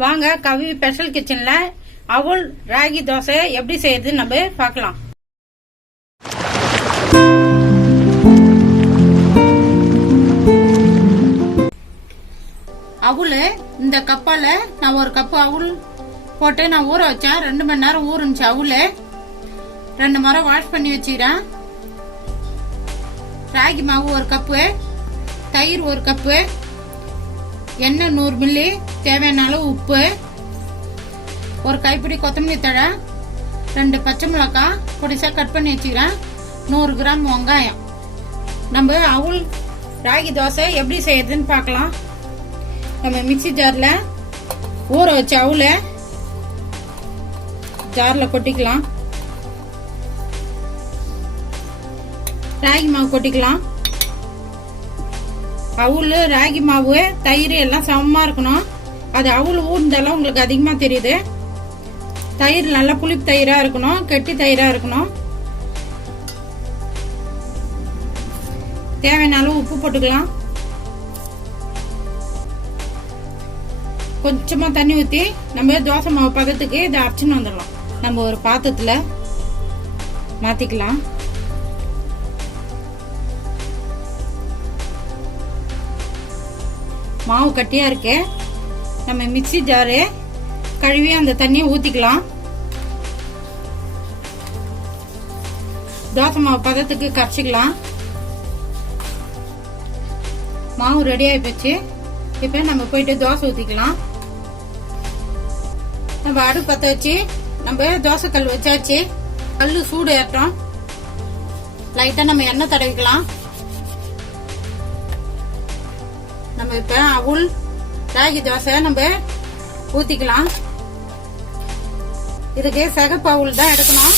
வாங்க கவி ஸ்பெஷல் கிச்சன்ல அவல் ராகி தோசை எப்படி செய்யறது நம்ம பார்க்கலாம். அவல் இந்த கப்பால நான் ஒரு கப்பு அவல் போட்டு நான் ஊற வச்சேன். 2 மணி நேரம் ஊறுச்சு. அவல் 2 முறை வாஷ் பண்ணி வச்சுக்கிறேன். ராகி மாவு 1 கப்பு, தயிர் 1 கப்பு, எண்ணெய் 100 மில்லி, தேவையான அளவு உப்பு, 1 கைப்பிடி கொத்தமல்லி தழை, 2 பச்சை மிளகாய் பொடிசா கட் பண்ணி வச்சுக்கிறேன், 100 கிராம் வெங்காயம். நம்ம அவல் ராகி தோசை எப்படி செய்யறதுன்னு பார்க்கலாம். நம்ம மிக்சி ஜார்ல ஊற வச்ச அவல ஜார்ல கொட்டிக்கலாம். ராகி மாவு கொட்டிக்கலாம். அவல் ராகி மாவு தயிர் எல்லாம் சமமா இருக்கணும். அது அவல் ஊர்ந்தாலும் உங்களுக்கு அதிகமா தெரியுது. தயிர் நல்லா புளிப்பு தயிரா இருக்கணும், கெட்டி தயிரா இருக்கணும். தேவையான அளவு உப்பு போட்டுக்கலாம். கொஞ்சமா தண்ணி ஊத்தி நம்ம தோசை மாவு பதத்துக்கு இதை அரைச்சுன்னு வந்துடலாம். நம்ம ஒரு பாத்திரத்துல மாத்திக்கலாம். மாவு கட்டியா இருக்கு. நம்ம மிக்சி ஜாரு கழுவி அந்த தண்ணியை ஊத்திக்கலாம். தோசை மாவு பதத்துக்கு கரைச்சிக்கலாம். மாவு ரெடி ஆகி போச்சு. இப்ப நம்ம போயிட்டு தோசை ஊத்திக்கலாம். நம்ம அடுப்பு பத்த வச்சு நம்ம தோசை கல் வச்சாச்சு. கல்லு சூடு ஏற்றோம். லைட்டா நம்ம எண்ணெய் தடவிக்கலாம். நம்ம இப்ப அவல் ராகி தோசை நம்ம ஊத்திக்கலாம். இதுக்கு சிகப்பு அவல் தான் எடுக்கணும்.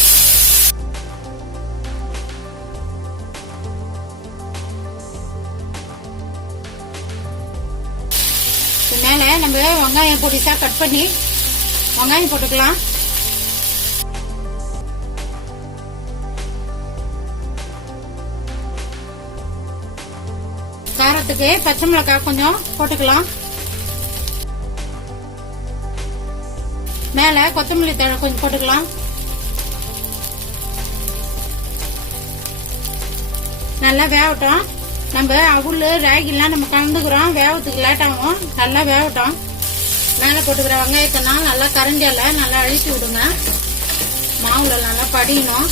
மேல நம்ம வெங்காயம் பொடிசா கட் பண்ணி வெங்காயம் போட்டுக்கலாம். காரத்துக்கு பச்சை மிளகாய் கொஞ்சம் போட்டுக்கலாம். மேல கொத்தமல்லி தழை கொஞ்சம் போட்டுக்கலாம். நல்லா வேகட்டும். நம்ம அவல் ராகிலாம் நம்ம கலந்துக்கிறோம். வேகத்துக்கு லேட் ஆகும். நல்லா வேகட்டும். மேல போட்டுக்கிற வெங்காயத்தெல்லாம் நல்லா கரண்டியால நல்லா அழிச்சு விடுங்க. மாவுல நல்லா படியணும்.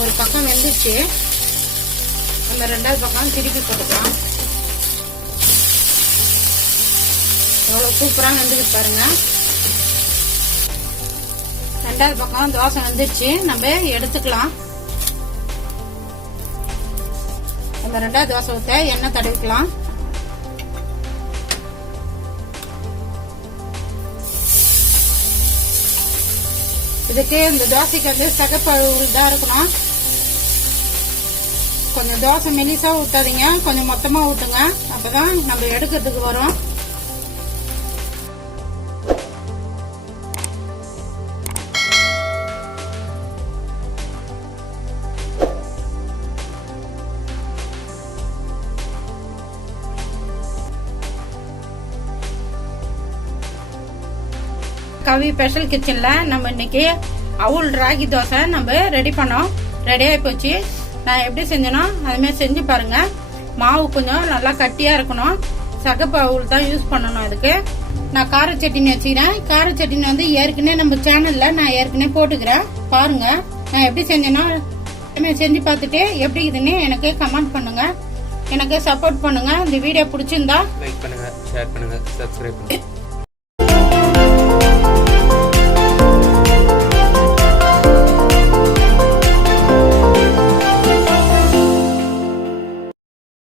ஒரு பக்கம் வெந்துச்சு. நம்ம 2வது பக்கம் திருப்பி போட்டுக்கலாம். எவ்வளவு சூப்பரா வெந்துக்கிட்டு பாருங்க. 2வது பக்கம் தோசை வந்துருச்சு. நம்ம எடுத்துக்கலாம். நம்ம 2வது தோசை ஊத்த எண்ணெய் தடவிக்கலாம். இதுக்கு இந்த தோசைக்கு வந்து சிகப்பு அவல் தான் இருக்கணும். கொஞ்சம் தோசை மெலிசா ஊத்தாதீங்க, கொஞ்சம் மொத்தமா ஊத்துங்க. அப்பதான் நம்ம எடுக்கிறதுக்கு வரும். கவி ஸ்பெஷல் கிச்சன்ல நம்ம இன்னைக்கு அவல் ராகி தோசை நம்ம ரெடி பண்ணோம். ரெடி ஆகி போச்சு. நான் எப்படி செஞ்சேனோ அது மாதிரி செஞ்சு பாருங்க. மாவு கொஞ்சம் நல்லா கட்டியா இருக்கணும். சகப்பு அவல் தான் யூஸ் பண்ணணும். அதுக்கு நான் கார சட்னி வச்சுக்கிறேன். கார சட்னி வந்து ஏற்கனவே நம்ம சேனல்ல நான் ஏற்கனவே போட்டுக்கிறேன். பாருங்க நான் எப்படி செஞ்சேனோ செஞ்சு பார்த்துட்டு எப்படி இதுன்னு எனக்கு கமெண்ட் பண்ணுங்க. எனக்கு சப்போர்ட் பண்ணுங்க. இந்த வீடியோ பிடிச்சிருந்தா லைக் பண்ணுங்க, ஷேர் பண்ணுங்க, சப்ஸ்கிரைப் பண்ணுங்க.